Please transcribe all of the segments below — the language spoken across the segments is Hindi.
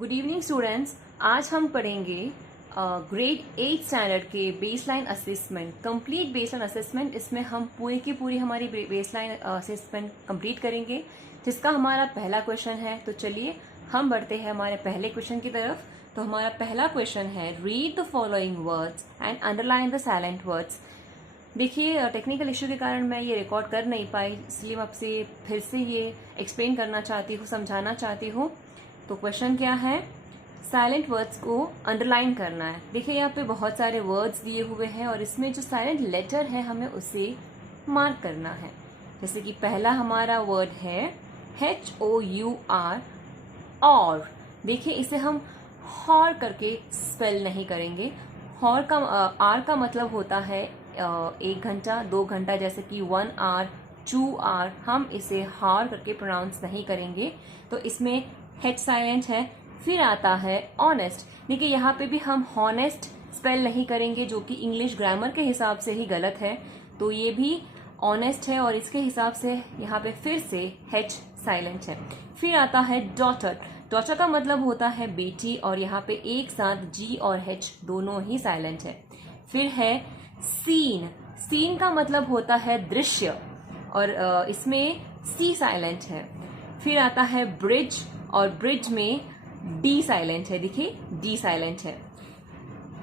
Good evening students. आज हम पढ़ेंगे ग्रेड 8 स्टैंडर्ड के baseline assessment, complete baseline assessment. इसमें हम पूरी की पूरी हमारी बेसलाइन असेसमेंट कंप्लीट करेंगे, जिसका हमारा पहला क्वेश्चन है। तो चलिए हम बढ़ते हैं हमारे पहले क्वेश्चन की तरफ। तो हमारा पहला क्वेश्चन है, read the following words and underline the silent words. देखिए, टेक्निकल इश्यू के कारण मैं ये रिकॉर्ड कर नहीं पाई, इसलिए मैं आपसे फिर से ये एक्सप्लेन करना चाहती हूँ, समझाना चाहती हूँ। तो क्वेश्चन क्या है, साइलेंट वर्ड्स को अंडरलाइन करना है। देखिए यहाँ पे बहुत सारे वर्ड्स दिए हुए हैं और इसमें जो साइलेंट लेटर है हमें उसे मार्क करना है। जैसे कि पहला हमारा वर्ड है HOUR, और देखिए इसे हम हॉर करके स्पेल नहीं करेंगे। हॉर का आर का मतलब होता है 1 घंटा 2 घंटा, जैसे कि 1 आवर 2 आवर, हम इसे हॉर करके प्रोनाउंस नहीं करेंगे। तो इसमें हेड साइलेंट है। फिर आता है ऑनेस्ट। देखिए यहाँ पे भी हम हॉनेस्ट स्पेल नहीं करेंगे, जो कि इंग्लिश ग्रामर के हिसाब से ही गलत है। तो ये भी ऑनेस्ट है और इसके हिसाब से यहाँ पे फिर से हेड साइलेंट है। फिर आता है डॉटर। डॉटर का मतलब होता है बेटी, और यहाँ पे एक साथ जी और एच दोनों ही साइलेंट है। फिर है सीन। सीन का मतलब होता है दृश्य, और इसमें सी साइलेंट है। फिर आता है ब्रिज, और ब्रिज में डी साइलेंट है। देखिए डी साइलेंट है।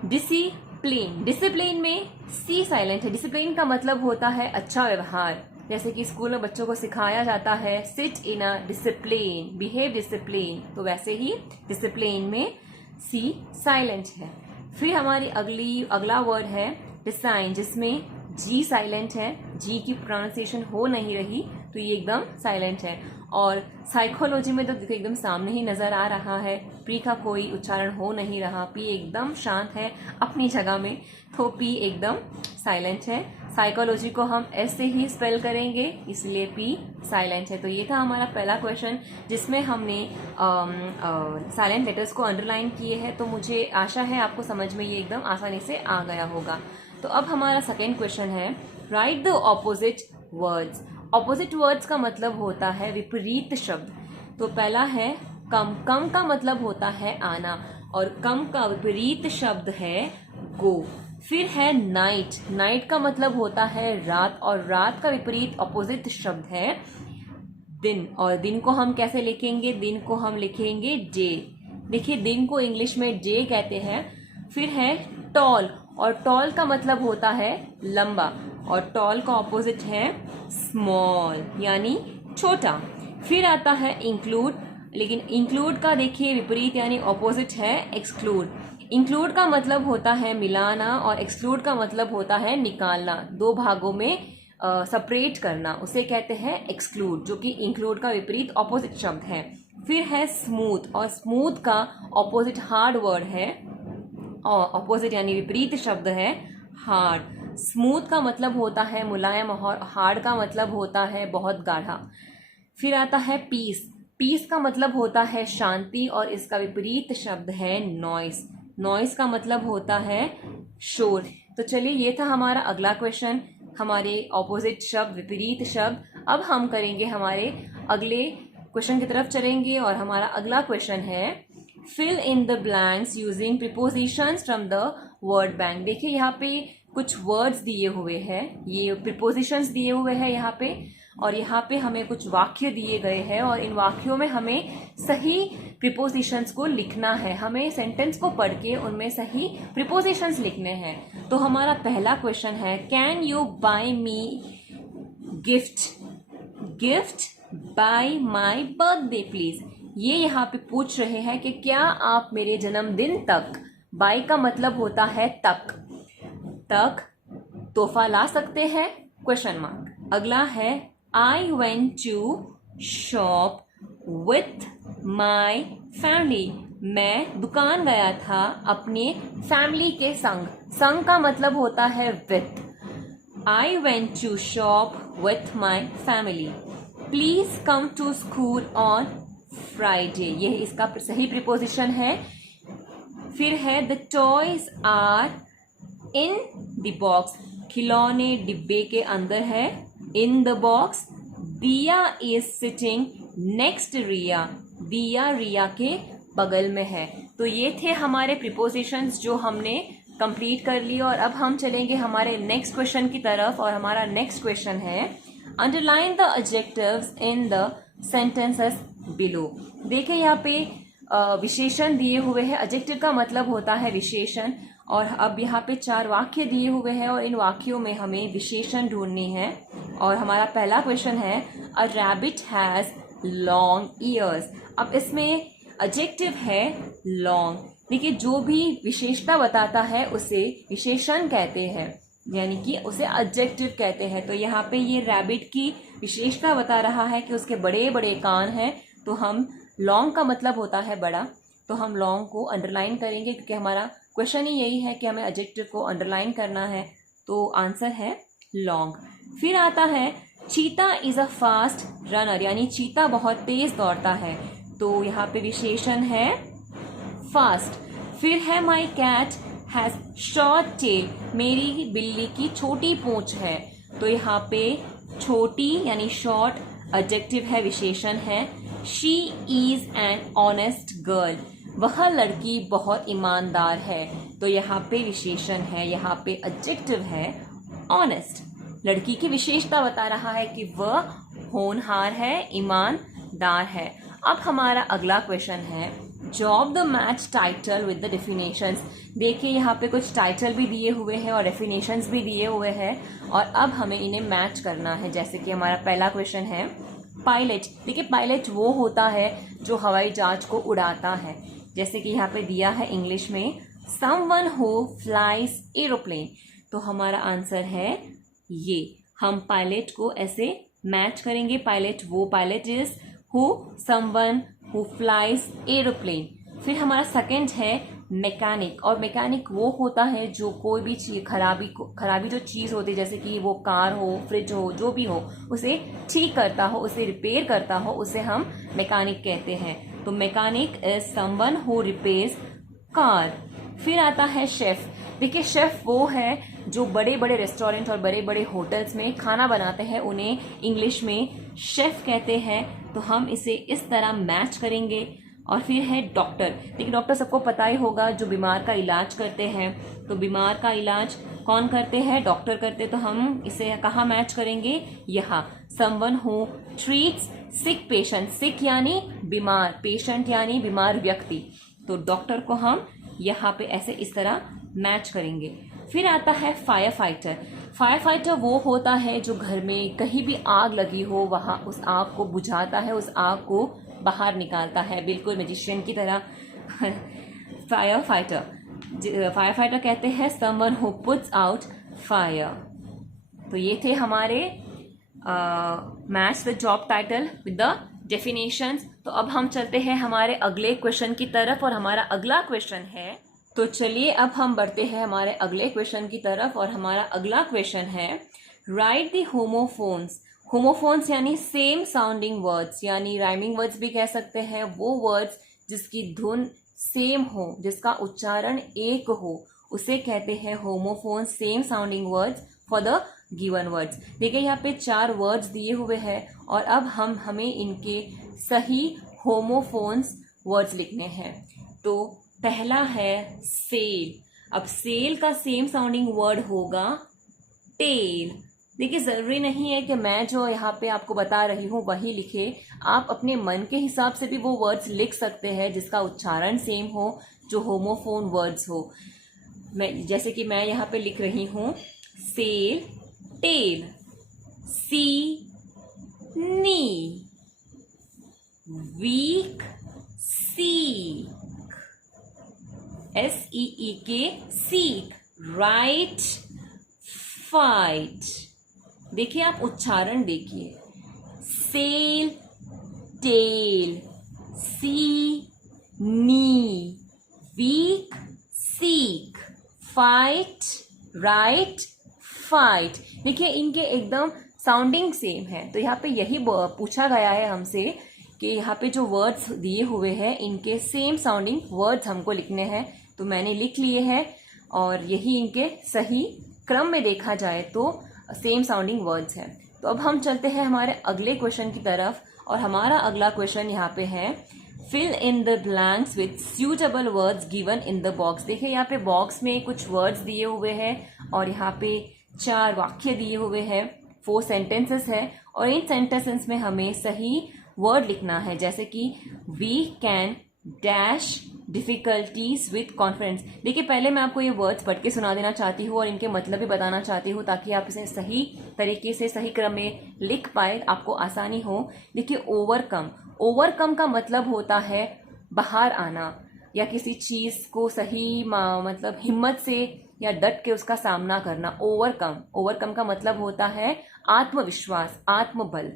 डिसिप्लिन। डिसिप्लिन में सी साइलेंट है। डिसिप्लिन का मतलब होता है अच्छा व्यवहार, जैसे कि स्कूल में बच्चों को सिखाया जाता है sit in a discipline, behave discipline, तो वैसे ही डिसिप्लिन में सी साइलेंट है। फिर हमारी अगला वर्ड है डिसाइन, जिसमें जी साइलेंट है। जी की प्रोनाउंसिएशन हो नहीं रही, तो ये एकदम साइलेंट है। और साइकोलॉजी में तो देखो एकदम सामने ही नजर आ रहा है, पी का कोई उच्चारण हो नहीं रहा, पी एकदम शांत है अपनी जगह में, तो पी एकदम साइलेंट है। साइकोलॉजी को हम ऐसे ही स्पेल करेंगे, इसलिए पी साइलेंट है। तो ये था हमारा पहला क्वेश्चन, जिसमें हमने साइलेंट लेटर्स को अंडरलाइन किए हैं। तो मुझे आशा है आपको समझ में ये एकदम आसानी से आ गया होगा। तो अब हमारा सेकेंड क्वेश्चन है, write the opposite words. Opposite words का मतलब होता है विपरीत शब्द। तो पहला है कम। कम का मतलब होता है आना, और कम का विपरीत शब्द है गो। फिर है नाइट। नाइट का मतलब होता है रात, और रात का विपरीत ऑपोजिट शब्द है दिन। और दिन को हम कैसे लिखेंगे, दिन को हम लिखेंगे डे। देखिए दिन को इंग्लिश में डे कहते हैं। फिर है टॉल, और टॉल का मतलब होता है लंबा, और टॉल का ऑपोजिट है स्मॉल, यानी छोटा। फिर आता है इंक्लूड, लेकिन इंक्लूड का देखिए विपरीत यानी ऑपोजिट है एक्सक्लूड। इंक्लूड का मतलब होता है मिलाना, और एक्सक्लूड का मतलब होता है निकालना, दो भागों में सेपरेट करना, उसे कहते हैं एक्सक्लूड, जो कि इंक्लूड का विपरीत ऑपोजिट शब्द है। फिर है स्मूथ, और स्मूथ का ऑपोजिट हार्ड वर्ड है, और ऑपोजिट यानी विपरीत शब्द है हार्ड। स्मूथ का मतलब होता है मुलायम, और हार्ड का मतलब होता है बहुत गाढ़ा। फिर आता है पीस। पीस का मतलब होता है शांति, और इसका विपरीत शब्द है नॉइस। नॉइस का मतलब होता है शोर। तो चलिए ये था हमारा अगला क्वेश्चन, हमारे ऑपोजिट शब्द, विपरीत शब्द। अब हम करेंगे हमारे अगले क्वेश्चन की तरफ चलेंगे, और हमारा अगला क्वेश्चन है fill in the blanks using prepositions from the word bank. देखिए यहाँ पे कुछ वर्ड्स दिए हुए हैं, ये प्रीपोजिशंस दिए हुए हैं यहाँ पे, और यहाँ पे हमें कुछ वाक्य दिए गए हैं, और इन वाक्यों में हमें सही प्रीपोजिशंस को लिखना है। हमें सेंटेंस को पढ़ के उनमें सही प्रीपोजिशंस लिखने हैं। तो हमारा पहला क्वेश्चन है, can you buy me gift. Gift by my birthday please. ये यहाँ पे पूछ रहे हैं कि क्या आप मेरे जन्मदिन तक, बाय का मतलब होता है तक, तक तोहफा ला सकते हैं, क्वेश्चन मार्क। अगला है, I went to shop with my family. मैं दुकान गया था अपने फैमिली के संग। संग का मतलब होता है with. I went to shop with my family. Please come to school on Friday, यह इसका सही प्रीपोजिशन है। फिर है the toys are in the box. खिलौने डिब्बे के अंदर है, in the box. Diya is sitting next Riya. Diya Riya के बगल में है। तो ये थे हमारे प्रीपोजिशंस जो हमने कंप्लीट कर लिए, और अब हम चलेंगे हमारे नेक्स्ट क्वेश्चन की तरफ। और हमारा नेक्स्ट क्वेश्चन है underline the adjectives in the sentences below. देखिए यहाँ पे विशेषण दिए हुए हैं। एडजेक्टिव का मतलब होता है विशेषण, और अब यहाँ पे 4 वाक्य दिए हुए हैं और इन वाक्यों में हमें विशेषण ढूंढनी है। और हमारा पहला क्वेश्चन है a rabbit has long years. अब इसमें एडजेक्टिव है लॉन्ग। देखिए जो भी विशेषता बताता है उसे विशेषण कहते हैं, यानी कि उसे एडजेक्टिव कहते हैं। तो यहाँ पे ये रैबिट की विशेषता बता रहा है कि उसके बड़े बड़े कान हैं। तो हम लॉन्ग का मतलब होता है बड़ा, तो हम लॉन्ग को अंडरलाइन करेंगे क्योंकि हमारा क्वेश्चन ही यही है कि हमें एडजेक्टिव को अंडरलाइन करना है। तो आंसर है लॉन्ग। फिर आता है चीता इज अ फास्ट रनर, यानी चीता बहुत तेज दौड़ता है। तो यहाँ पे विशेषण है फास्ट। फिर है my cat has short tail, मेरी बिल्ली की छोटी पूंछ है। तो यहाँ पे छोटी यानी शॉर्ट एडजेक्टिव है, विशेषण है। She is an honest girl, वह लड़की बहुत ईमानदार है। तो यहाँ पे विशेषण है, यहाँ पे एडजेक्टिव है ऑनेस्ट। लड़की की विशेषता बता रहा है कि वह होनहार है, ईमानदार है। अब हमारा अगला क्वेश्चन है job the match title with the definitions. देखिए यहाँ पे कुछ टाइटल भी दिए हुए हैं और डेफिनेशंस भी दिए हुए हैं, और अब हमें इन्हें मैच करना है। जैसे कि हमारा पहला क्वेश्चन है पायलट। देखिए पायलट वो होता है जो हवाई जहाज को उड़ाता है। जैसे कि यहाँ पे दिया है इंग्लिश में समवन हु फ्लाइज एरोप्लेन। तो हमारा आंसर है ये। हम पायलट को ऐसे मैच करेंगे। पायलट वो pilot is who someone who flies aeroplane. फिर हमारा सेकंड है मैकेनिक, और मैकेनिक वो होता है जो कोई भी चीज खराबी जो चीज होती है, जैसे कि वो कार हो, फ्रिज हो, जो भी हो, उसे ठीक करता हो, उसे रिपेयर करता हो, उसे हम मैकेनिक कहते हैं। तो mechanic is someone who repairs car. फिर आता है शेफ। देखिए शेफ वो है जो बड़े बड़े रेस्टोरेंट और बड़े बड़े होटल्स में खाना बनाते हैं, उन्हें इंग्लिश में शेफ कहते हैं। तो हम इसे इस तरह मैच करेंगे। और फिर है डॉक्टर। देखिए डॉक्टर सबको पता ही होगा, जो बीमार का इलाज करते हैं। तो बीमार का इलाज कौन करते हैं? डॉक्टर करते। तो हम इसे कहाँ मैच करेंगे? यहाँ someone who treats sick patient. Sick यानी बीमार, पेशेंट यानी बीमार व्यक्ति। तो डॉक्टर को हम यहाँ पे ऐसे इस तरह मैच करेंगे। फिर आता है फायर फाइटर। फायर फाइटर वो होता है जो घर में कहीं भी आग लगी हो, वहाँ उस आग को बुझाता है, उस आग को बाहर निकालता है, बिल्कुल मैजिशियन की तरह। फायर फाइटर कहते हैं someone who puts out fire. तो ये थे हमारे match the job title with the definitions. तो अब हम चलते हैं हमारे अगले क्वेश्चन की तरफ, और हमारा अगला क्वेश्चन है, तो चलिए अब हम बढ़ते हैं हमारे अगले क्वेश्चन की तरफ। और हमारा अगला क्वेश्चन है राइट द होमोफोन्स। होमोफोन्स यानी सेम साउंडिंग वर्ड्स, यानी राइमिंग वर्ड्स भी कह सकते हैं। वो वर्ड्स जिसकी धुन सेम हो, जिसका उच्चारण एक हो, उसे कहते हैं homophones, same sounding words for the given words. देखिए यहाँ पे 4 वर्ड्स दिए हुए हैं, और अब हमें इनके सही होमोफोन्स वर्ड्स लिखने हैं। तो पहला है सेल। अब सेल का सेम साउंडिंग वर्ड होगा टेल। देखिए जरूरी नहीं है कि मैं जो यहाँ पे आपको बता रही हूँ वही लिखे। आप अपने मन के हिसाब से भी वो वर्ड्स लिख सकते हैं जिसका उच्चारण सेम हो, जो होमोफोन वर्ड्स हो। जैसे कि मैं यहाँ पे लिख रही हूँ sell tell, see knee, week seek, SEEK seek, right fight. देखिए आप उच्चारण देखिए, sell tell, see knee, week seek, fight right fight. देखिए इनके एकदम साउंडिंग सेम है। तो यहाँ पे यही पूछा गया है हमसे कि यहाँ पे जो वर्ड्स दिए हुए हैं इनके सेम साउंडिंग वर्ड्स हमको लिखने हैं। तो मैंने लिख लिए हैं, और यही इनके सही क्रम में देखा जाए तो सेम साउंडिंग वर्ड्स हैं। तो अब हम चलते हैं हमारे अगले क्वेश्चन की तरफ, और हमारा अगला क्वेश्चन यहाँ पे है fill in the blanks with suitable words given in the box. देखिए यहाँ पे बॉक्स में कुछ वर्ड्स दिए हुए हैं और यहाँ पे 4 वाक्य दिए हुए हैं, 4 सेंटेंसेस है और इन सेंटेंसेस में हमें सही वर्ड लिखना है, जैसे कि we can dash difficulties with confidence. देखिए पहले मैं आपको ये वर्ड्स पढ़ के सुना देना चाहती हूँ और इनके मतलब भी बताना चाहती हूँ ताकि आप इसे सही तरीके से सही क्रम में लिख पाए, आपको आसानी हो। देखिए ओवरकम, ओवरकम का मतलब होता है बाहर आना या किसी चीज को सही मतलब हिम्मत से या डट के उसका सामना करना। ओवरकम, ओवरकम का मतलब होता है आत्मविश्वास, आत्मबल।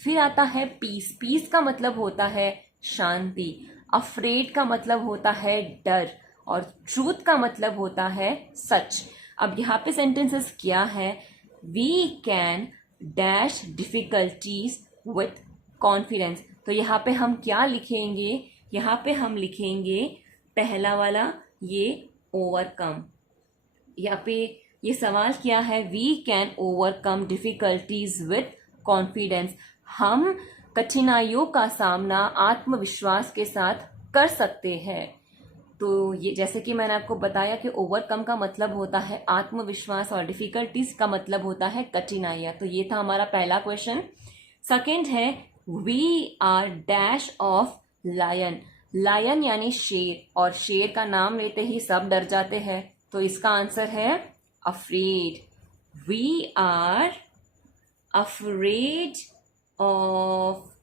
फिर आता है पीस, पीस का मतलब होता है शांति। अफ्रेड का मतलब होता है डर और ट्रूथ का मतलब होता है सच। अब यहाँ पे सेंटेंसेस क्या है, we can dash difficulties with confidence. तो यहाँ पे हम क्या लिखेंगे, यहाँ पे हम लिखेंगे पहला वाला ये ओवरकम। यहाँ पे ये सवाल क्या है, we can overcome difficulties with confidence. हम कठिनाइयों का सामना आत्मविश्वास के साथ कर सकते हैं। तो ये जैसे कि मैंने आपको बताया कि ओवरकम का मतलब होता है आत्मविश्वास और डिफिकल्टीज का मतलब होता है कठिनाइयां। तो ये था हमारा पहला क्वेश्चन। सेकंड है we are dash of lion. Lion यानी शेर और शेर का नाम लेते ही सब डर जाते हैं, तो इसका आंसर है afraid. We are afraid of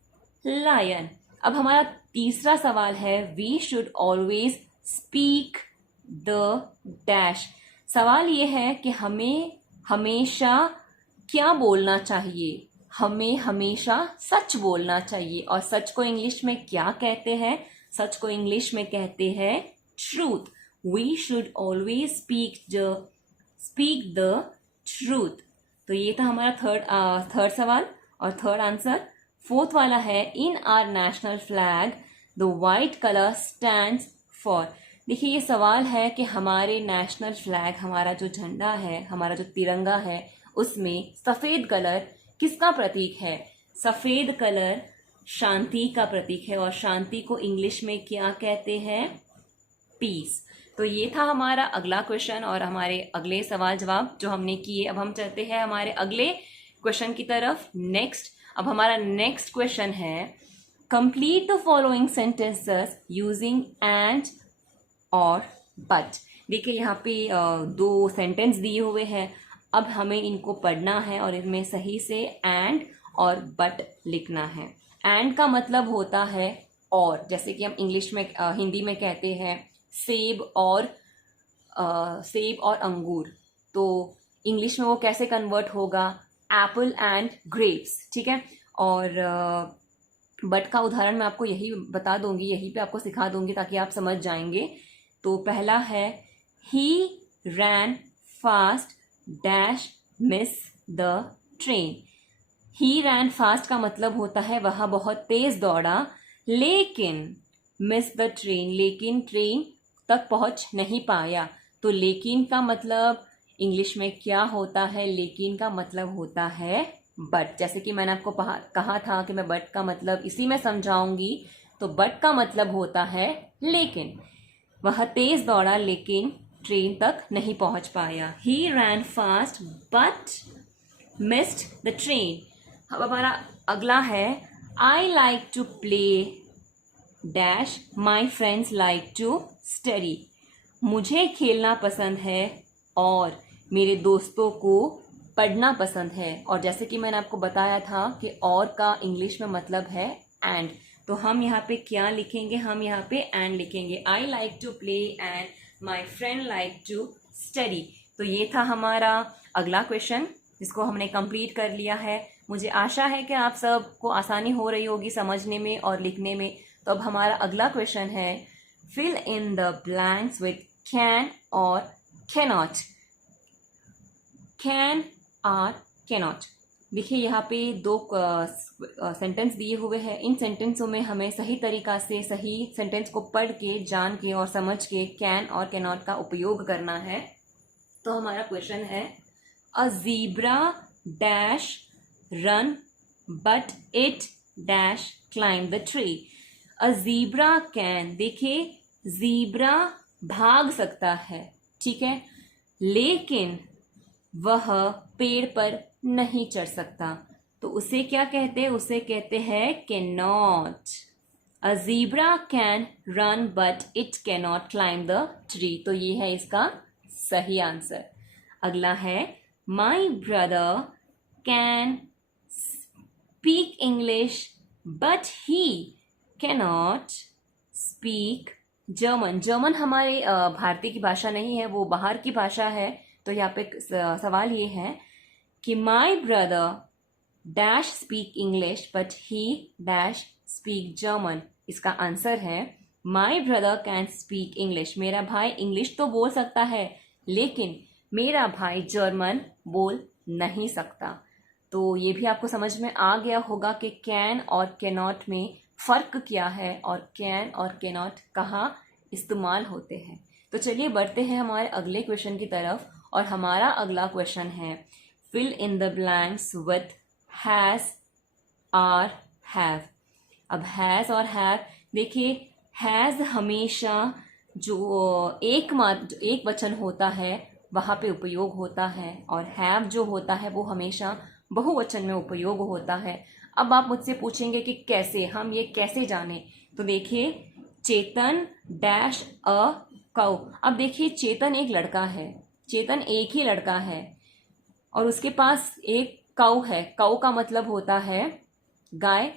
lion. अब हमारा तीसरा सवाल है, we should always speak the dash. सवाल ये है कि हमें हमेशा क्या बोलना चाहिए, हमें हमेशा सच बोलना चाहिए। और सच को इंग्लिश में क्या कहते हैं, सच को इंग्लिश में कहते हैं truth. We should always speak the truth. तो ये था हमारा थर्ड सवाल और थर्ड आंसर। फोर्थ वाला है, in our national flag the white colour stands for. देखिए ये सवाल है कि हमारे नेशनल फ्लैग, हमारा जो झंडा है, हमारा जो तिरंगा है, उसमें सफेद कलर किसका प्रतीक है। सफेद कलर शांति का प्रतीक है और शांति को इंग्लिश में क्या कहते हैं, पीस। तो ये था हमारा अगला क्वेश्चन और हमारे अगले सवाल जवाब जो हमने किए। अब हम चलते हैं हमारे अगले क्वेश्चन की तरफ। नेक्स्ट, अब हमारा नेक्स्ट क्वेश्चन है, complete the following sentences using and और बट। देखिए यहाँ पे 2 सेंटेंस दिए हुए हैं, अब हमें इनको पढ़ना है और इनमें सही से एंड और बट लिखना है। एंड का मतलब होता है और, जैसे कि हम इंग्लिश में हिंदी में कहते हैं सेब और अंगूर, तो इंग्लिश में वो कैसे कन्वर्ट होगा, एप्पल एंड ग्रेप्स, ठीक है। और बट का उदाहरण मैं आपको यही बता दूंगी, यहीं पे आपको सिखा दूंगी ताकि आप समझ जाएंगे। तो पहला है, he ran fast dash miss the train. He ran fast का मतलब होता है वह बहुत तेज दौड़ा लेकिन मिस द ट्रेन, लेकिन ट्रेन तक पहुंच नहीं पाया। तो लेकिन का मतलब इंग्लिश में क्या होता है, लेकिन का मतलब होता है बट। जैसे कि मैंने आपको कहा था कि मैं बट का मतलब इसी में समझाऊंगी। तो बट का मतलब होता है लेकिन, वह तेज दौड़ा लेकिन ट्रेन तक नहीं पहुंच पाया। He ran fast but missed the train. अब हमारा अगला है, I like to play dash my friends like to study. मुझे खेलना पसंद है और मेरे दोस्तों को पढ़ना पसंद है। और जैसे कि मैंने आपको बताया था कि और का इंग्लिश में मतलब है एंड, तो हम यहाँ पे क्या लिखेंगे, हम यहाँ पे एंड लिखेंगे। I like to play and my friend like to study. तो ये था हमारा अगला क्वेश्चन जिसको हमने कंप्लीट कर लिया है। मुझे आशा है कि आप सबको आसानी हो रही होगी समझने में और लिखने में। तो अब हमारा अगला क्वेश्चन है, fill in the blanks with can और कैनॉट। कैन और कैनॉट। देखिए यहाँ पे 2 सेंटेंस दिए हुए हैं। इन सेंटेंसों में हमें सही तरीका से सही सेंटेंस को पढ़ के, जान के और समझ के कैन और कैनॉट का उपयोग करना है। तो हमारा क्वेश्चन है, a zebra dash run but it dash climb the tree. A zebra can, देखिए ज़ीब्रा भाग सकता है, ठीक है, लेकिन वह पेड़ पर नहीं चढ़ सकता। तो उसे क्या कहते हैं? उसे कहते हैं can not. A zebra can run but it can not climb the tree. तो ये है इसका सही आंसर। अगला है my brother can speak English but he cannot speak German. German हमारे भारतीय की भाषा नहीं है, वो बाहर की भाषा है। तो यहाँ पे सवाल ये है कि my brother dash speak English but he dash speak German. इसका आंसर है my brother can speak English. मेरा भाई इंग्लिश तो बोल सकता है, लेकिन मेरा भाई जर्मन बोल नहीं सकता। तो ये भी आपको समझ में आ गया होगा कि कैन और कैनॉट में फ़र्क क्या है और कैन और कैनॉट कहाँ इस्तेमाल होते हैं। तो चलिए बढ़ते हैं हमारे अगले क्वेश्चन की तरफ। और हमारा अगला क्वेश्चन है fill in the blanks with has, are, have. अब हैज़ और हैव, देखिए हैज़ हमेशा जो एक वचन होता है वहाँ पे उपयोग होता है, और हैव जो होता है वो हमेशा बहुवचन में उपयोग होता है। अब आप मुझसे पूछेंगे कि कैसे, हम ये कैसे जाने? तो देखिए चेतन डैश अ कौ। अब देखिए चेतन एक लड़का है, चेतन एक ही लड़का है, और उसके पास एक कौ है। कौ का मतलब होता है गाय।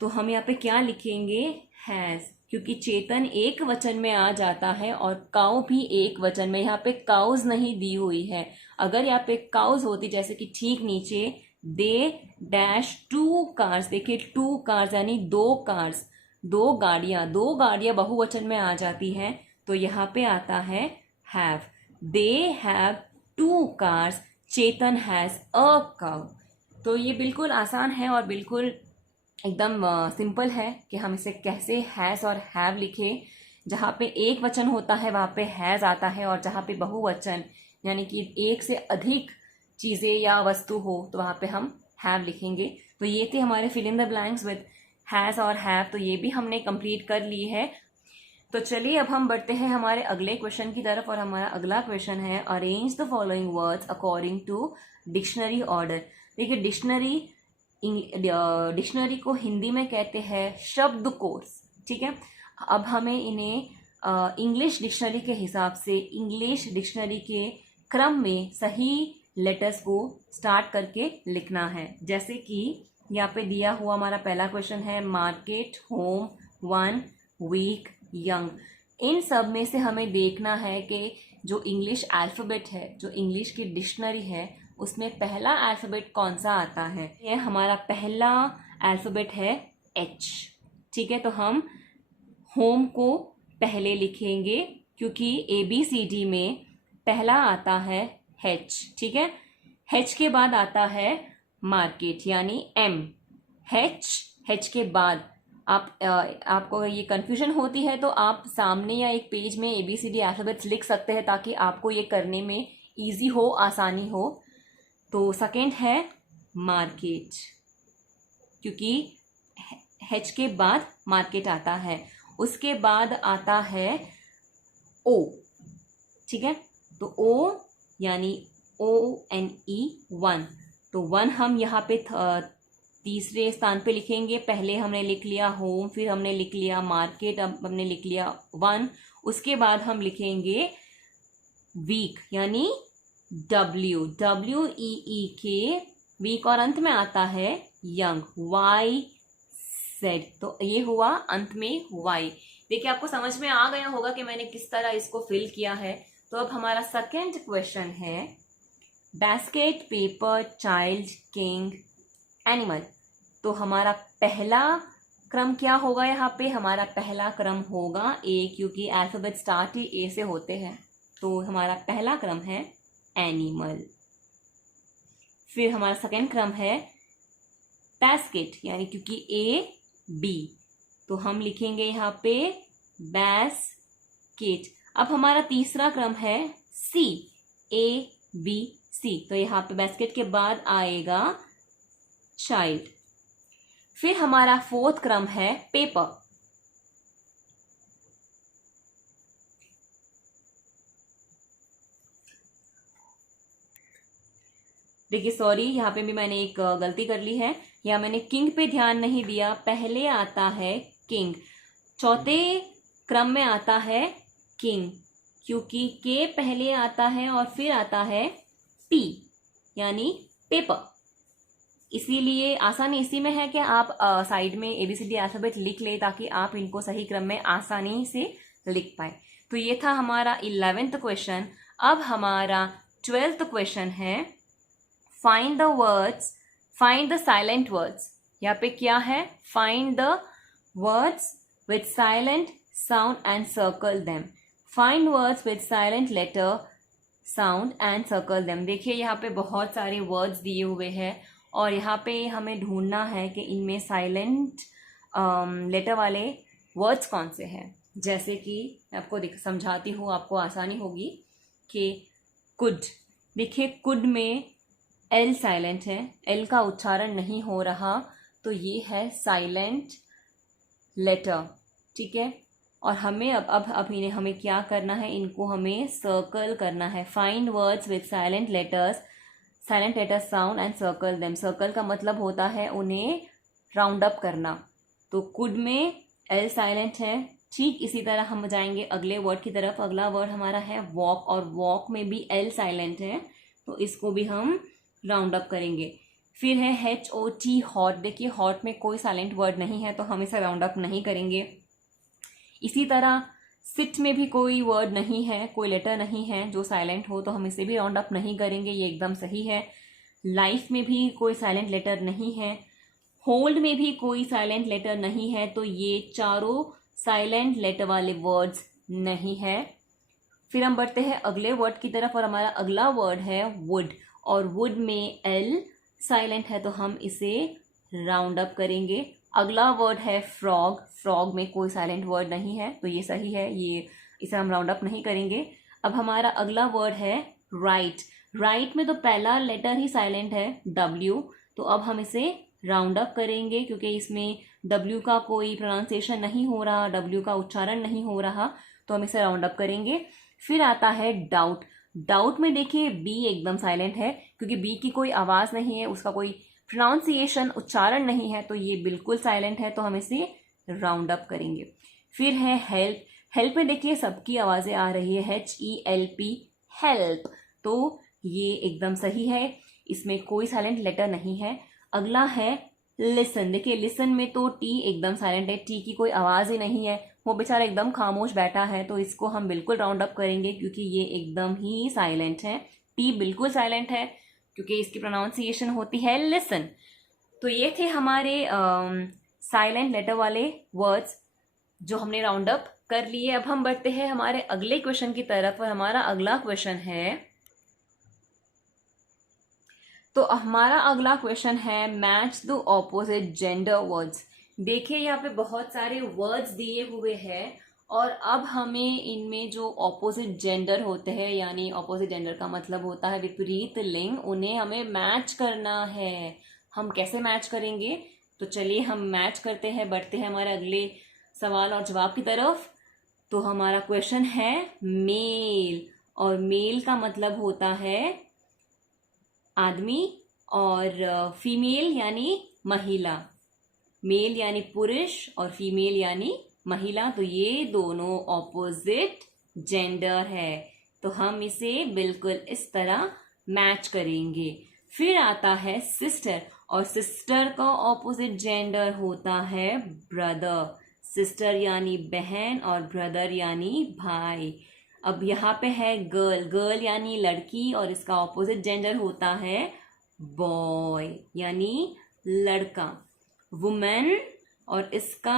तो हम यहाँ पे क्या लिखेंगे? हैज़, क्योंकि चेतन एक वचन में आ जाता है और काउ भी एक वचन में। यहाँ पे काउज नहीं दी हुई है। अगर यहाँ पे काउज होती, जैसे कि ठीक नीचे दे डैश टू कार्स, देखिए टू कार्स यानी दो कार्स, दो गाड़ियां बहुवचन में आ जाती हैं। तो यहाँ पे आता है have. They have two cars, Chetan has a cow. तो ये बिल्कुल आसान है और बिल्कुल एकदम सिंपल है कि हम इसे कैसे हैज़ और हैव लिखें। जहाँ पे एक वचन होता है वहाँ पे हैज़ आता है, और जहाँ पे बहुवचन यानी कि एक से अधिक चीज़ें या वस्तु हो तो वहाँ पे हम हैव लिखेंगे। तो ये थे हमारे fill in the blanks with has और हैव। तो ये भी हमने कंप्लीट कर ली है। तो चलिए अब हम बढ़ते हैं हमारे अगले क्वेश्चन की तरफ। और हमारा अगला क्वेश्चन है arrange the following words according to dictionary order. देखिए डिक्शनरी को हिंदी में कहते हैं शब्दकोश, ठीक है। अब हमें इन्हें इंग्लिश डिक्शनरी के हिसाब से इंग्लिश डिक्शनरी के क्रम में सही लेटर्स को स्टार्ट करके लिखना है। जैसे कि यहाँ पे दिया हुआ हमारा पहला क्वेश्चन है market, home, one, week, young. इन सब में से हमें देखना है कि जो इंग्लिश अल्फ़ाबेट है, जो इंग्लिश की डिक्शनरी है, उसमें पहला अल्फ़ाबेट कौन सा आता है। ये हमारा पहला अल्फ़ाबेट है एच, ठीक है। तो हम होम को पहले लिखेंगे क्योंकि ABCD में पहला आता है H, ठीक है। H के बाद आता है मार्केट यानी M। H के बाद आपको ये कंफ्यूजन होती है तो आप सामने या एक पेज में ABCD अल्फ़ाबेट्स लिख सकते हैं ताकि आपको ये करने में इजी हो, आसानी हो। तो सेकेंड है मार्केट, क्योंकि H के बाद मार्केट आता है। उसके बाद आता है O, ठीक है। तो O यानी ONE, वन। तो वन हम यहाँ पे तीसरे स्थान पे लिखेंगे। पहले हमने लिख लिया होम, फिर हमने लिख लिया मार्केट, अब हमने लिख लिया वन। उसके बाद हम लिखेंगे वीक यानी WEEK, वीक, और अंत में आता है यंग, YZ। तो ये हुआ अंत में Y। देखिए आपको समझ में आ गया होगा कि मैंने किस तरह इसको फिल किया है। तो अब हमारा सेकंड क्वेश्चन है basket, paper, child, king, animal. तो हमारा पहला क्रम क्या होगा? यहाँ पे हमारा पहला क्रम होगा A, क्योंकि अल्फाबेट स्टार्ट ही A से होते हैं। तो हमारा पहला क्रम है एनिमल। फिर हमारा सेकंड क्रम है बास्केट, यानी क्योंकि A B, तो हम लिखेंगे यहाँ पे बास्केट। अब हमारा तीसरा क्रम है C, A B C। तो यहाँ पे बास्केट के बाद आएगा चाइल्ड। फिर हमारा फोर्थ क्रम है पेपर, देखिए सॉरी, यहाँ पे भी मैंने एक गलती कर ली है, यहाँ मैंने किंग पे ध्यान नहीं दिया। पहले आता है किंग, चौथे क्रम में आता है किंग, क्योंकि के पहले आता है और फिर आता है पी यानी पेपर। इसीलिए आसानी इसी में है कि आप साइड में ABCD अल्फाबेट लिख ले ताकि आप इनको सही क्रम में आसानी से लिख पाए। तो ये था हमारा 11th क्वेश्चन। अब हमारा 12th क्वेश्चन है find the words, find the silent words. यहाँ पे क्या है, find the words with silent sound and circle them. Find words with silent letter sound and circle them. देखिए यहाँ पे बहुत सारे वर्ड्स दिए हुए हैं और यहाँ पे हमें ढूंढना है कि इनमें साइलेंट लेटर वाले वर्ड्स कौन से हैं। जैसे कि मैं आपको समझाती हूँ, आपको आसानी होगी कि कुड। देखिए कुड में एल साइलेंट है, एल का उच्चारण नहीं हो रहा, तो ये है साइलेंट लेटर, ठीक है। और हमें अब इन्हें हमें क्या करना है, इनको हमें सर्कल करना है। Find words with silent letters sound and circle them. Circle का मतलब होता है उन्हें राउंड अप करना। तो कुड में एल साइलेंट है, ठीक इसी तरह हम जाएंगे अगले वर्ड की तरफ। अगला वर्ड हमारा है वॉक, और वॉक में भी एल साइलेंट है, तो इसको भी हम राउंड अप करेंगे। फिर है HOT हॉट। देखिए हॉट में कोई साइलेंट वर्ड नहीं है, तो हम इसे राउंड अप नहीं करेंगे। इसी तरह सिट में भी कोई वर्ड नहीं है, कोई लेटर नहीं है जो साइलेंट हो, तो हम इसे भी राउंड अप नहीं करेंगे, ये एकदम सही है। लाइफ में भी कोई साइलेंट लेटर नहीं है, होल्ड में भी कोई साइलेंट लेटर नहीं है, तो ये चारों साइलेंट लेटर वाले वर्ड्स नहीं है। फिर हम बढ़ते हैं अगले वर्ड की तरफ और हमारा अगला वर्ड है वुड, और वुड में एल साइलेंट है, तो हम इसे राउंड अप करेंगे। अगला वर्ड है फ्रॉग, फ्रॉग में कोई साइलेंट वर्ड नहीं है, तो ये सही है, ये इसे हम राउंड अप नहीं करेंगे। अब हमारा अगला वर्ड है राइट। राइट में तो पहला लेटर ही साइलेंट है W, तो अब हम इसे राउंड अप करेंगे क्योंकि इसमें W का कोई प्रोनाउंसिएशन नहीं हो रहा, W का उच्चारण नहीं हो रहा, तो हम इसे राउंड अप करेंगे। फिर आता है डाउट। डाउट में देखिए B एकदम साइलेंट है क्योंकि B की कोई आवाज नहीं है, उसका कोई प्रोनाउंसिएशन उच्चारण नहीं है, तो ये बिल्कुल साइलेंट है, तो हम इसे राउंड अप करेंगे। फिर है हेल्प। हेल्प में देखिए सबकी आवाजें आ रही है, HELP हेल्प, तो ये एकदम सही है, इसमें कोई साइलेंट लेटर नहीं है। अगला है लिसन। देखिए लिसन में तो T एकदम साइलेंट है, T की कोई आवाज ही नहीं है, वो बेचारा एकदम खामोश बैठा है, तो इसको हम बिल्कुल राउंड अप करेंगे क्योंकि ये एकदम ही साइलेंट है। T बिल्कुल साइलेंट है क्योंकि इसकी प्रोनाउंसिएशन होती है लिसन। तो ये थे हमारे साइलेंट लेटर वाले वर्ड्स जो हमने राउंड अप कर लिए। अब हम बढ़ते हैं हमारे अगले क्वेश्चन की तरफ और हमारा अगला क्वेश्चन है, तो हमारा अगला क्वेश्चन है match the opposite gender words. देखिए यहाँ पे बहुत सारे वर्ड्स दिए हुए हैं और अब हमें इनमें जो ऑपोजिट जेंडर होते हैं, यानी ऑपोजिट जेंडर का मतलब होता है विपरीत लिंग, उन्हें हमें मैच करना है। हम कैसे मैच करेंगे, तो चलिए हम मैच करते हैं, बढ़ते हैं हमारे अगले सवाल और जवाब की तरफ। तो हमारा क्वेश्चन है मेल, और मेल का मतलब होता है आदमी, और फीमेल यानी महिला। मेल यानी पुरुष और फीमेल यानी महिला, तो ये दोनों ऑपोजिट जेंडर है, तो हम इसे बिल्कुल इस तरह मैच करेंगे। फिर आता है सिस्टर, और सिस्टर का ऑपोजिट जेंडर होता है ब्रदर। सिस्टर यानी बहन और ब्रदर यानी भाई। अब यहाँ पे है गर्ल, गर्ल यानी लड़की और इसका ऑपोजिट जेंडर होता है बॉय यानी लड़का। वुमेन और इसका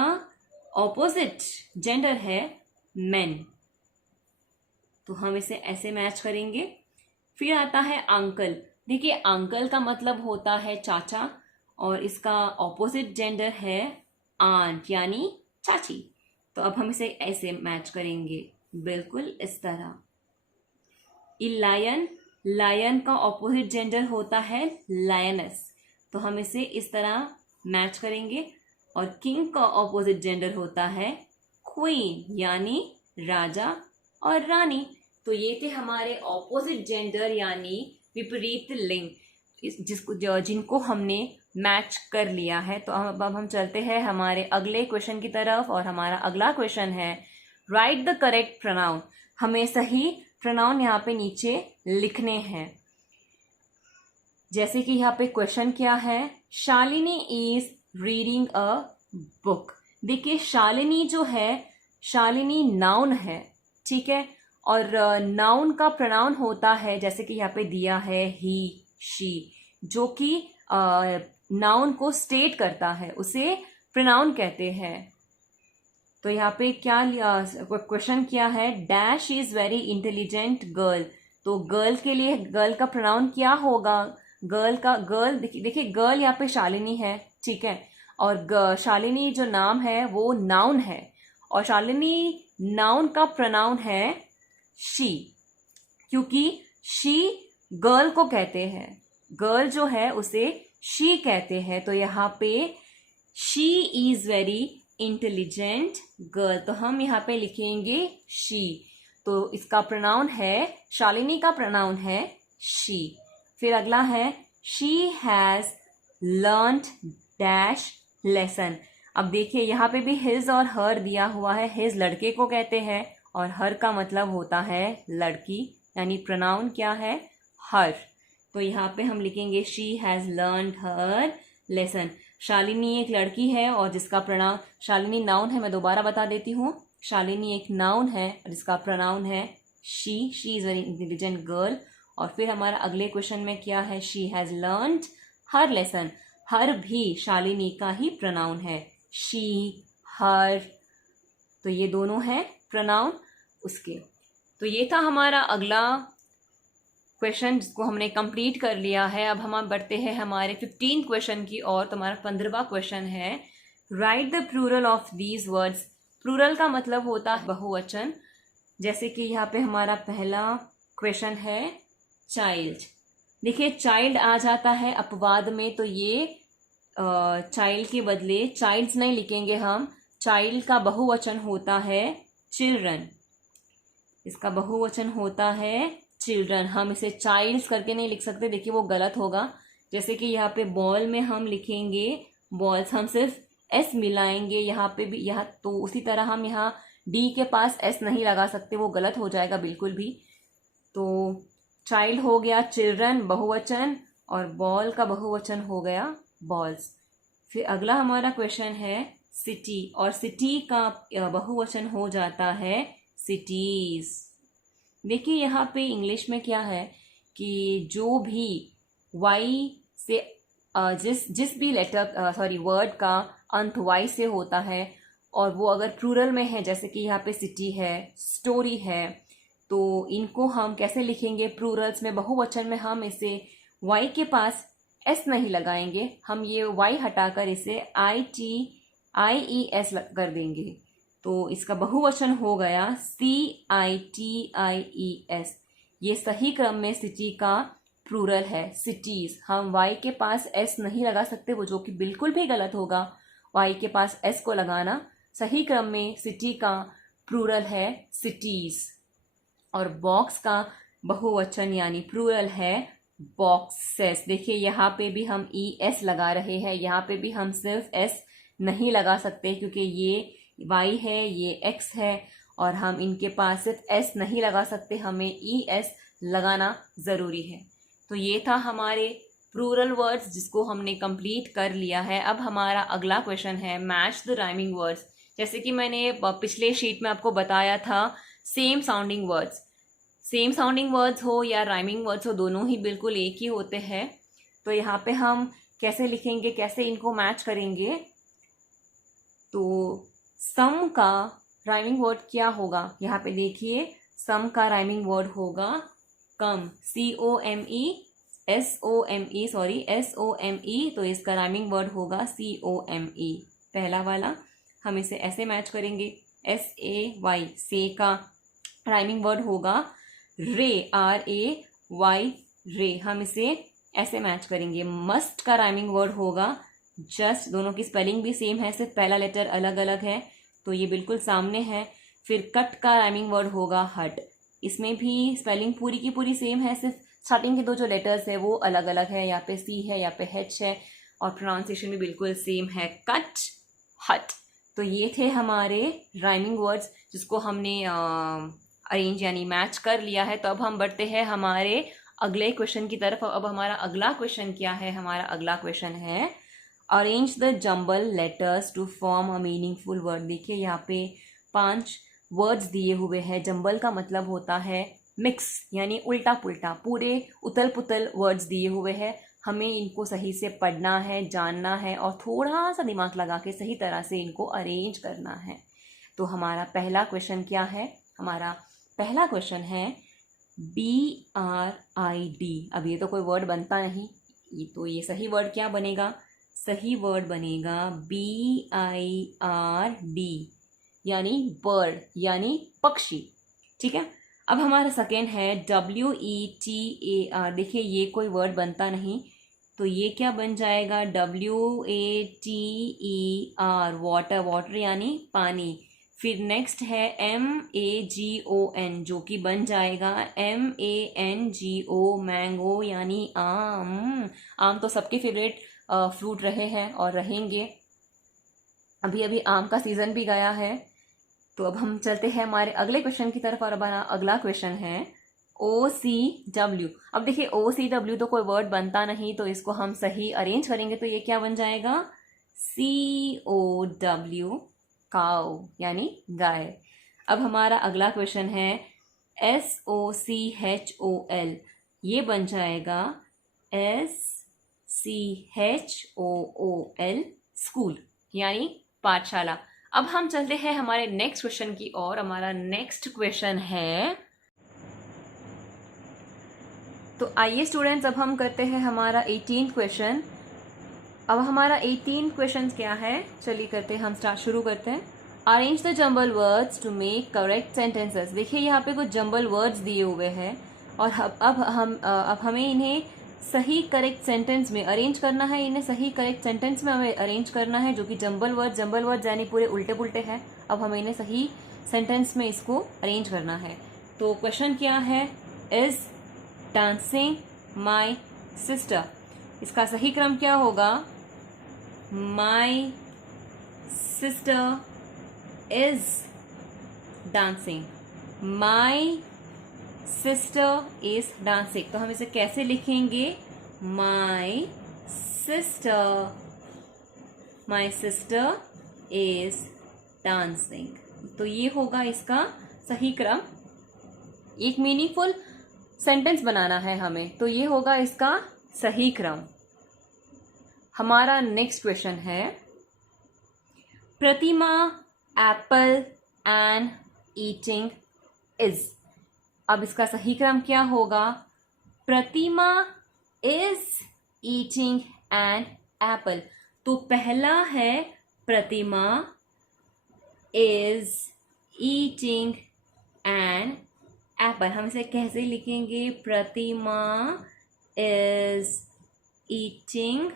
ऑपोजिट जेंडर है मेन, तो हम इसे ऐसे मैच करेंगे। फिर आता है अंकल। देखिए अंकल का मतलब होता है चाचा और इसका ऑपोजिट जेंडर है आंट यानी चाची, तो अब हम इसे ऐसे मैच करेंगे बिल्कुल इस तरह। लायन, लायन का ऑपोजिट जेंडर होता है लायनेस, तो हम इसे इस तरह मैच करेंगे। और किंग का ऑपोजिट जेंडर होता है क्वीन यानी राजा और रानी। तो ये थे हमारे ऑपोजिट जेंडर यानी विपरीत लिंग। जिनको हमने मैच कर लिया है। तो अब हम चलते हैं हमारे अगले क्वेश्चन की तरफ, और हमारा अगला क्वेश्चन है राइट द करेक्ट प्रोनाउन। हमें सही प्रोनाउन यहाँ पे नीचे लिखने हैं। जैसे कि यहाँ पे क्वेश्चन क्या है, Shalini is reading a book. देखिए शालिनी जो है, शालिनी नाउन है, ठीक है, और नाउन का प्रोनाउन होता है जैसे कि यहाँ पे दिया है ही, शी, जो कि नाउन को स्टेट करता है, उसे प्रोनाउन कहते हैं। तो यहाँ पे क्या क्वेश्चन क्या है, dash is very intelligent girl. तो गर्ल के लिए गर्ल का प्रोनाउन क्या होगा, गर्ल देखिए गर्ल यहाँ पे शालिनी है, ठीक है, और शालिनी जो नाम है वो नाउन है, और शालिनी नाउन का प्रोनाउन है शी, क्योंकि शी गर्ल को कहते हैं, गर्ल जो है उसे शी कहते हैं। तो यहाँ पे she is very intelligent girl, तो हम यहाँ पे लिखेंगे शी। तो इसका प्रोनाउन है, शालिनी का प्रोनाउन है शी। फिर अगला है she has learned dash lesson. अब देखिए यहाँ पे भी हिज और हर दिया हुआ है। हिज लड़के को कहते हैं और हर का मतलब होता है लड़की, यानी प्रोनाउन क्या है, हर। तो यहाँ पे हम लिखेंगे she has learned her lesson. Shalini एक लड़की है और जिसका प्रोनाउन, शालिनी नाउन है, मैं दोबारा बता देती हूँ, शालिनी एक नाउन है जिसका प्रोनाउन है she is very intelligent girl. और फिर हमारा अगले क्वेश्चन में क्या है, she has learned her lesson. Her भी शालिनी का ही प्रोनाउन है, शी, हर, तो ये दोनों हैं प्रोनाउन उसके। तो ये था हमारा अगला क्वेश्चन जिसको हमने कंप्लीट कर लिया है। अब हम बढ़ते हैं हमारे 15 क्वेश्चन की ओर। तो हमारा 15वां क्वेश्चन है write the plural of these words. Plural का मतलब होता है बहुवचन। जैसे कि यहाँ पे हमारा पहला क्वेश्चन है चाइल्ड। देखिए चाइल्ड आ जाता है अपवाद में, तो ये चाइल्ड के बदले चाइल्ड्स नहीं लिखेंगे हम। चाइल्ड का बहुवचन होता है चिल्ड्रन, इसका बहुवचन होता है चिल्ड्रन। हम इसे चाइल्ड्स करके नहीं लिख सकते, देखिए वो गलत होगा। जैसे कि यहाँ पे बॉल में हम लिखेंगे बॉल्स, हम सिर्फ एस मिलाएंगे यहाँ पे भी, यहाँ तो उसी तरह हम यहाँ डी के पास एस नहीं लगा सकते, वो गलत हो जाएगा बिल्कुल भी। तो चाइल्ड हो गया चिल्ड्रन बहुवचन, और बॉल का बहुवचन हो गया बॉल्स। फिर अगला हमारा क्वेश्चन है सिटी, और सिटी का बहुवचन हो जाता है सिटीज। देखिए यहाँ पे इंग्लिश में क्या है कि जो भी वाई से जिस भी लेटर वर्ड का अंत वाई से होता है, और वो अगर प्लूरल में है, जैसे कि यहाँ पे सिटी है, स्टोरी है, तो इनको हम कैसे लिखेंगे प्लूरल्स में, बहुवचन में हम इसे वाई के पास एस नहीं लगाएंगे, हम ये वाई हटाकर इसे IES कर देंगे। तो इसका बहुवचन हो गया CITIES। ये सही क्रम में सिटी का प्लूरल है, सिटीज। हम वाई के पास एस नहीं लगा सकते, वो जो कि बिल्कुल भी गलत होगा। वाई के पास एस को लगाना, सही क्रम में सिटी का प्लूरल है सिटीज। और बॉक्स का बहुवचन यानी प्लूरल है बॉक्सेस। देखिए यहाँ पे भी हम ES लगा रहे हैं, यहाँ पे भी हम सिर्फ S नहीं लगा सकते क्योंकि ये Y है, ये X है, और हम इनके पास सिर्फ S नहीं लगा सकते, हमें ES लगाना ज़रूरी है। तो ये था हमारे प्लूरल वर्ड्स जिसको हमने कंप्लीट कर लिया है। अब हमारा अगला क्वेश्चन है मैच द राइमिंग वर्ड्स। जैसे कि मैंने पिछले शीट में आपको बताया था, same sounding words, same sounding words हो या राइमिंग वर्ड्स हो, दोनों ही बिल्कुल एक ही होते हैं। तो यहाँ पे हम कैसे लिखेंगे, कैसे इनको मैच करेंगे, तो सम का राइमिंग वर्ड क्या होगा, यहाँ पे देखिए सम का राइमिंग वर्ड होगा कम, SOME, तो इसका राइमिंग वर्ड होगा COME। पहला वाला हम इसे ऐसे मैच करेंगे। SAY, से का राइमिंग वर्ड होगा रे, RAY, रे, हम इसे ऐसे मैच करेंगे। मस्ट का राइमिंग वर्ड होगा जस्ट, दोनों की स्पेलिंग भी सेम है, सिर्फ पहला लेटर अलग अलग है, तो ये बिल्कुल सामने है। फिर कट का राइमिंग वर्ड होगा हट, इसमें भी स्पेलिंग पूरी की पूरी सेम है, सिर्फ स्टार्टिंग के दो जो लेटर्स है वो अलग अलग है, यहाँ पे सी है, यहाँ पे एच है, और प्रोनाउंसिएशन भी बिल्कुल सेम है, कट, हट। तो ये थे हमारे राइमिंग वर्ड्स जिसको हमने अरेंज यानी मैच कर लिया है। तो अब हम बढ़ते हैं हमारे अगले क्वेश्चन की तरफ। अब हमारा अगला क्वेश्चन क्या है? हमारा अगला क्वेश्चन है arrange the jumble letters to form a meaningful word. देखिए यहाँ पे 5 वर्ड्स दिए हुए हैं। जम्बल का मतलब होता है मिक्स यानी उल्टा पुल्टा, पूरे उतल पुतल वर्ड्स दिए हुए हैं। हमें इनको सही से पढ़ना है, जानना है और थोड़ा सा दिमाग लगा के सही तरह से इनको अरेंज करना है। तो हमारा पहला क्वेश्चन क्या है? हमारा पहला क्वेश्चन है BRID। अब ये तो कोई वर्ड बनता नहीं, तो ये सही वर्ड क्या बनेगा? सही वर्ड बनेगा BIRD यानी बर्ड यानी पक्षी। ठीक है। अब हमारा सेकेंड है WETAR। देखिए ये कोई वर्ड बनता नहीं, तो ये क्या बन जाएगा? WATER, वाटर, वाटर यानी पानी। फिर नेक्स्ट है MANGO जो कि बन जाएगा MANGO, मैंगो यानी आम। आम तो सबके फेवरेट फ्रूट रहे हैं और रहेंगे। अभी अभी आम का सीजन भी गया है। तो अब हम चलते हैं हमारे अगले क्वेश्चन की तरफ और हमारा अगला क्वेश्चन है OCW। अब देखिए OCW तो कोई वर्ड बनता नहीं, तो इसको हम सही अरेंज करेंगे तो ये क्या बन जाएगा? COW, काउ यानी गाय। अब हमारा अगला क्वेश्चन है SOCHOL। ये बन जाएगा SCHOOL, स्कूल यानी पाठशाला। अब हम चलते हैं हमारे नेक्स्ट क्वेश्चन की ओर। हमारा नेक्स्ट क्वेश्चन है, तो आइए स्टूडेंट्स अब हम करते हैं हमारा 18th क्वेश्चन। अब हमारा 18 क्वेश्चन क्या है? चलिए करते हैं, हम शुरू करते हैं। Arrange the jumble words to make correct sentences. देखिए यहाँ पे कुछ जम्बल वर्ड्स दिए हुए हैं और अब हमें इन्हें सही करेक्ट सेंटेंस में अरेंज करना है। इन्हें सही करेक्ट सेंटेंस में हमें अरेंज करना है, जो कि जम्बल वर्ड यानी पूरे उल्टे पुल्टे हैं। अब हमें इन्हें सही सेंटेंस में इसको अरेंज करना है। तो क्वेश्चन क्या है? Is dancing my sister. इसका सही क्रम क्या होगा? My sister is dancing, my sister is dancing. तो हम इसे कैसे लिखेंगे? My sister is dancing. तो ये होगा इसका सही क्रम। एक मीनिंगफुल सेंटेंस बनाना है हमें, तो ये होगा इसका सही क्रम। हमारा नेक्स्ट क्वेश्चन है प्रतिमा एप्पल एंड ईटिंग इज। अब इसका सही क्रम क्या होगा? प्रतिमा इज ईटिंग एन एप्पल। तो पहला है प्रतिमा इज ईटिंग एन एप्पल। हम इसे कैसे लिखेंगे? प्रतिमा इज ईटिंग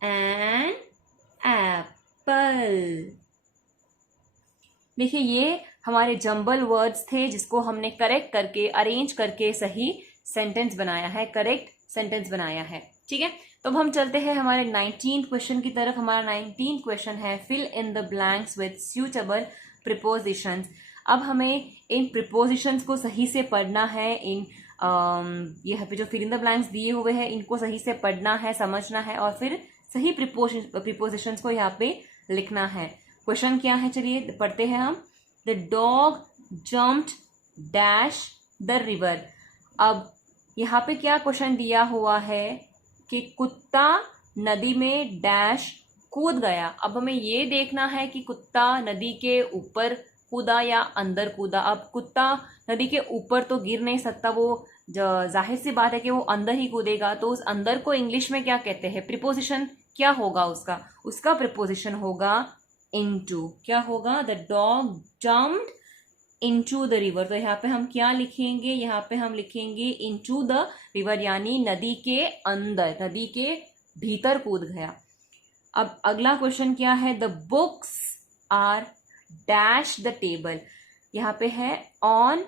एन एप्पल। देखिए ये हमारे जंबल वर्ड्स थे जिसको हमने करेक्ट करके अरेंज करके सही सेंटेंस बनाया है, करेक्ट सेंटेंस बनाया है। ठीक है। तो अब हम चलते हैं हमारे 19th क्वेश्चन की तरफ। हमारा 19th क्वेश्चन है fill in the blanks with suitable prepositions. अब हमें इन प्रीपोजिशंस को सही से पढ़ना है। इन यहाँ पे जो फिल इन द ब्लैंक्स दिए हुए हैं इनको सही से पढ़ना है, समझना है और फिर सही प्रीपोजिशंस को यहाँ पे लिखना है। क्वेश्चन क्या है? चलिए पढ़ते हैं हम। The dog jumped dash the river. अब यहाँ पे क्या क्वेश्चन दिया हुआ है कि कुत्ता नदी में डैश कूद गया। अब हमें ये देखना है कि कुत्ता नदी के ऊपर कूदा या अंदर कूदा। अब कुत्ता नदी के ऊपर तो गिर नहीं सकता, वो जाहिर सी बात है कि वो अंदर ही कूदेगा। तो उस अंदर को इंग्लिश में क्या कहते हैं? प्रीपोजिशन क्या होगा उसका? उसका प्रीपोजिशन होगा इनटू। क्या होगा? The dog jumped into the river. तो यहाँ पे हम क्या लिखेंगे? यहाँ पे हम लिखेंगे इनटू द रिवर यानी नदी के अंदर, नदी के भीतर कूद गया। अब अगला क्वेश्चन क्या है? The books are dash the table. यहाँ पे है ऑन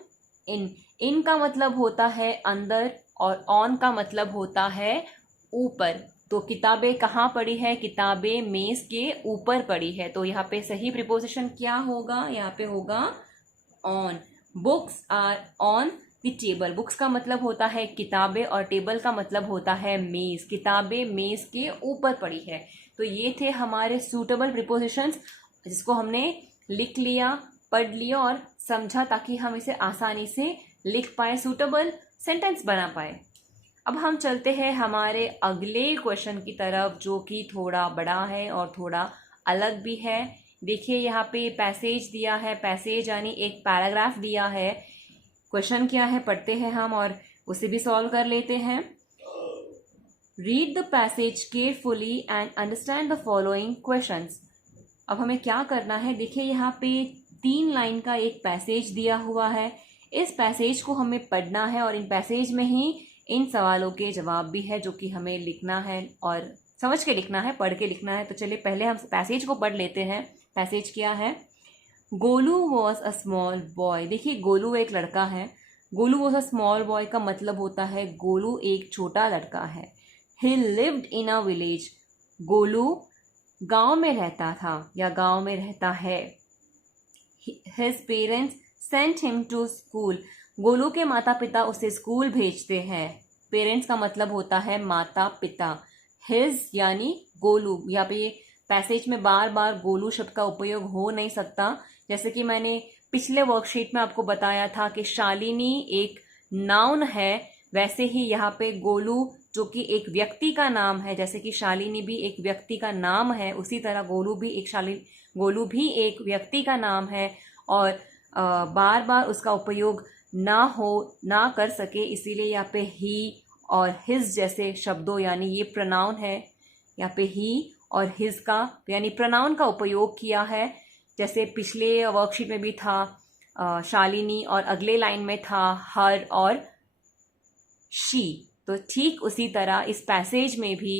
इन का मतलब होता है अंदर और ऑन का मतलब होता है ऊपर। तो किताबें कहाँ पड़ी है? किताबें मेज के ऊपर पड़ी है। तो यहाँ पे सही प्रिपोजिशन क्या होगा? यहाँ पे होगा on. Books are on the table. Books का मतलब होता है किताबें और टेबल का मतलब होता है मेज। किताबें मेज के ऊपर पड़ी है। तो ये थे हमारे सूटेबल प्रिपोजिशंस जिसको हमने लिख लिया, पढ़ लिया और समझा ताकि हम इसे आसानी से लिख पाए, सूटेबल सेंटेंस बना पाए। अब हम चलते हैं हमारे अगले क्वेश्चन की तरफ जो कि थोड़ा बड़ा है और थोड़ा अलग भी है। देखिए यहाँ पे पैसेज दिया है, पैसेज यानी एक पैराग्राफ दिया है। क्वेश्चन क्या है पढ़ते हैं हम और उसे भी सॉल्व कर लेते हैं। Read the passage carefully and understand the following questions. अब हमें क्या करना है? देखिए यहाँ पे 3 लाइन का एक पैसेज दिया हुआ है। इस पैसेज को हमें पढ़ना है और इन पैसेज में ही इन सवालों के जवाब भी है जो कि हमें लिखना है और समझ के लिखना है, पढ़ के लिखना है। तो चलिए पहले हम पैसेज को पढ़ लेते हैं। पैसेज क्या है? Golu was a small boy. देखिए गोलू एक लड़का है। Golu was a small boy का मतलब होता है गोलू एक छोटा लड़का है। He lived in a village. Golu गांव में रहता था या गांव में रहता है। His parents sent him to school. Golu के माता पिता उसे स्कूल भेजते हैं। पेरेंट्स का मतलब होता है माता पिता। हिज यानी गोलू। यहाँ पे पैसेज में बार बार गोलू शब्द का उपयोग हो नहीं सकता। जैसे कि मैंने पिछले वर्कशीट में आपको बताया था कि शालिनी एक नाउन है, वैसे ही यहाँ पे गोलू जो कि एक व्यक्ति का नाम है, जैसे कि शालिनी भी एक व्यक्ति का नाम है, उसी तरह गोलू भी एक व्यक्ति का नाम है और बार बार उसका उपयोग ना कर सके, इसीलिए यहाँ पे ही और हिज जैसे शब्दों यानी ये प्रोनाउन है, यहाँ पे ही और हिज का यानी प्रोनाउन का उपयोग किया है। जैसे पिछले वर्कशीट में भी था शालिनी और अगले लाइन में था हर और शी। तो ठीक उसी तरह इस पैसेज में भी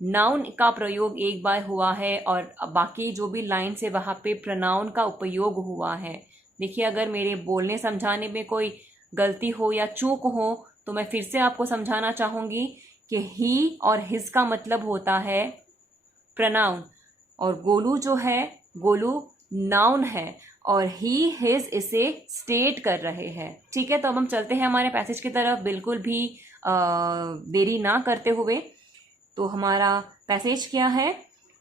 नाउन का प्रयोग एक बार हुआ है और बाकी जो भी लाइन से वहाँ पे प्रोनाउन का उपयोग हुआ है। देखिए अगर मेरे बोलने समझाने में कोई गलती हो या चूक हो तो मैं फिर से आपको समझाना चाहूँगी कि ही और हिज का मतलब होता है प्रोनाउन और गोलू जो है, गोलू नाउन है और ही हिज इसे स्टेट कर रहे हैं। ठीक है, तो अब हम चलते हैं हमारे पैसेज की तरफ बिल्कुल भी देरी ना करते हुए। तो हमारा पैसेज क्या है?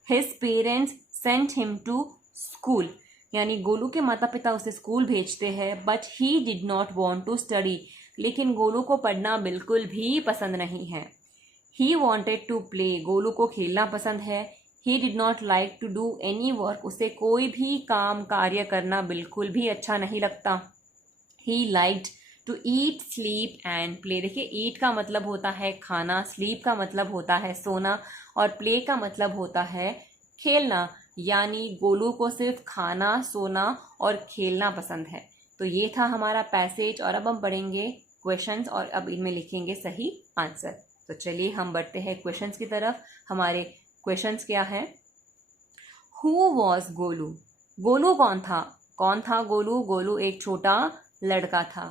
His parents sent him to school, यानी गोलू के माता पिता उसे स्कूल भेजते हैं। But he did not want to study, लेकिन गोलू को पढ़ना बिल्कुल भी पसंद नहीं है। He wanted to play, Golu को खेलना पसंद है। He did not like to do any work, उसे कोई भी काम कार्य करना बिल्कुल भी अच्छा नहीं लगता। He liked to eat sleep and play. देखिए ईट का मतलब होता है खाना, स्लीप का मतलब होता है सोना और प्ले का मतलब होता है खेलना, यानी गोलू को सिर्फ खाना, सोना और खेलना पसंद है। तो ये था हमारा पैसेज और अब हम पढ़ेंगे क्वेश्चंस और अब इनमें लिखेंगे सही आंसर। तो चलिए हम बढ़ते हैं क्वेश्चंस की तरफ। हमारे क्वेश्चंस क्या है? Who was Golu? गोलू कौन था? कौन था गोलू? गोलू एक छोटा लड़का था।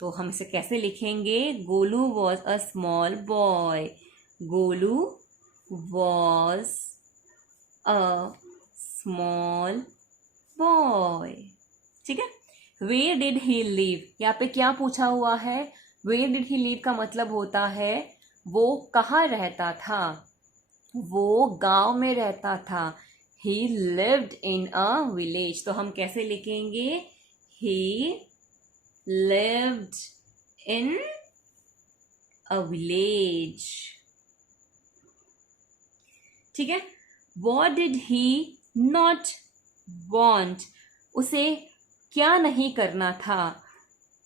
तो हम इसे कैसे लिखेंगे? Golu was a small boy. Golu was a small boy. ठीक है। Where did he live? यहाँ पे क्या पूछा हुआ है? वेयर डिड ही लिव का मतलब होता है वो कहाँ रहता था। वो गांव में रहता था। ही लिव्ड इन अ विलेज। तो हम कैसे लिखेंगे? ही lived in a village। ठीक है। What did he not want? उसे क्या नहीं करना था?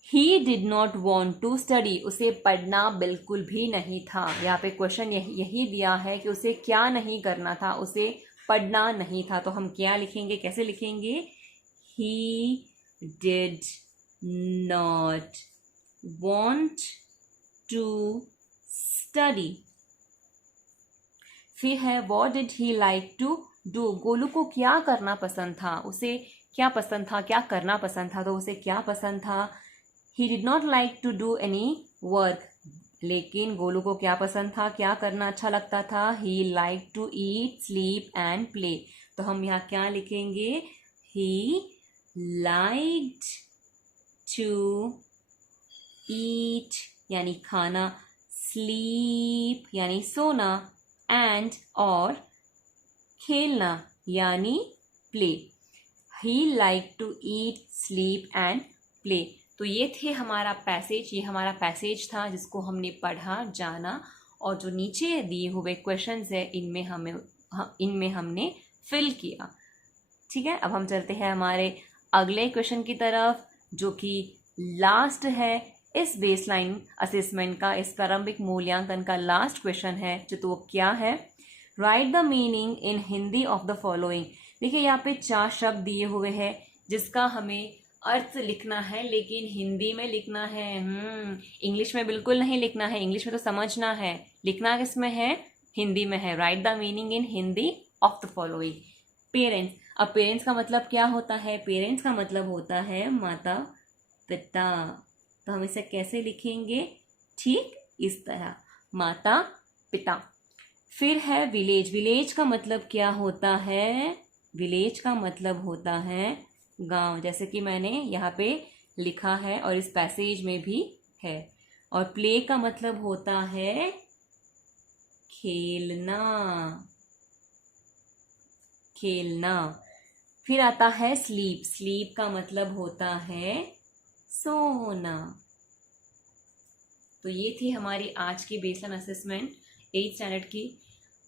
He did not want to study, उसे पढ़ना बिल्कुल भी नहीं था। यहाँ पे क्वेश्चन यही दिया है कि उसे क्या नहीं करना था, उसे पढ़ना नहीं था। तो हम क्या लिखेंगे, कैसे लिखेंगे? He did not want to study। फिर है what did he like to do? Golu को क्या करना पसंद था, उसे क्या पसंद था, क्या करना पसंद था। तो उसे क्या पसंद था? He did not like to do any work, लेकिन गोलू को क्या पसंद था, क्या करना अच्छा लगता था, he like to eat, sleep and play. तो हम यहाँ क्या लिखेंगे, ही लाइक्ड टू ईट यानी खाना, स्लीप यानी सोना, एंड और खेलना यानी play. He like to eat, sleep and play. तो ये थे हमारा पैसेज, ये हमारा पैसेज था जिसको हमने पढ़ा, जाना, और जो नीचे दिए हुए क्वेश्चंस है इनमें हमने फिल किया। ठीक है, अब हम चलते हैं हमारे अगले क्वेश्चन की तरफ, जो कि लास्ट है इस बेसलाइन असेसमेंट का, इस प्रारंभिक मूल्यांकन का लास्ट क्वेश्चन है। तो वो क्या है, write the meaning in Hindi of the following. देखिए यहाँ पे 4 शब्द दिए हुए हैं जिसका हमें अर्थ लिखना है, लेकिन हिंदी में लिखना है। इंग्लिश में बिल्कुल नहीं लिखना है, इंग्लिश में तो समझना है, लिखना किस में है, हिंदी में है। Write the meaning in Hindi of the following. Parents, अब पेरेंट्स का मतलब क्या होता है, पेरेंट्स का मतलब होता है माता पिता। तो हम इसे कैसे लिखेंगे, ठीक इस तरह, माता पिता। फिर है विलेज, विलेज का मतलब क्या होता है, विलेज का मतलब होता है गांव, जैसे कि मैंने यहाँ पे लिखा है और इस पैसेज में भी है। और प्ले का मतलब होता है खेलना, खेलना। फिर आता है स्लीप, स्लीप का मतलब होता है सोना। तो ये थी हमारी आज की बेसलाइन असेसमेंट 8th स्टैंडर्ड की।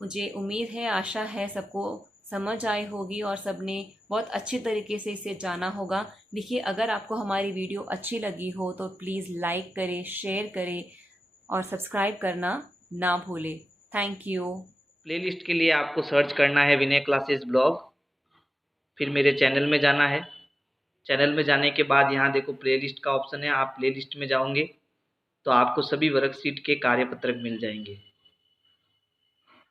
मुझे उम्मीद है, आशा है सबको समझ आई होगी और सबने बहुत अच्छी तरीके से इसे जाना होगा। देखिए, अगर आपको हमारी वीडियो अच्छी लगी हो तो प्लीज़ लाइक करें, शेयर करें और सब्सक्राइब करना ना भूलें। Thank you. प्लेलिस्ट के लिए आपको सर्च करना है विनय क्लासेस ब्लॉग, फिर मेरे चैनल में जाना है। चैनल में जाने के बाद यहाँ देखो प्लेलिस्ट का ऑप्शन है, आप प्लेलिस्ट में जाओगे तो आपको सभी वर्कशीट के कार्यपत्रक मिल जाएंगे।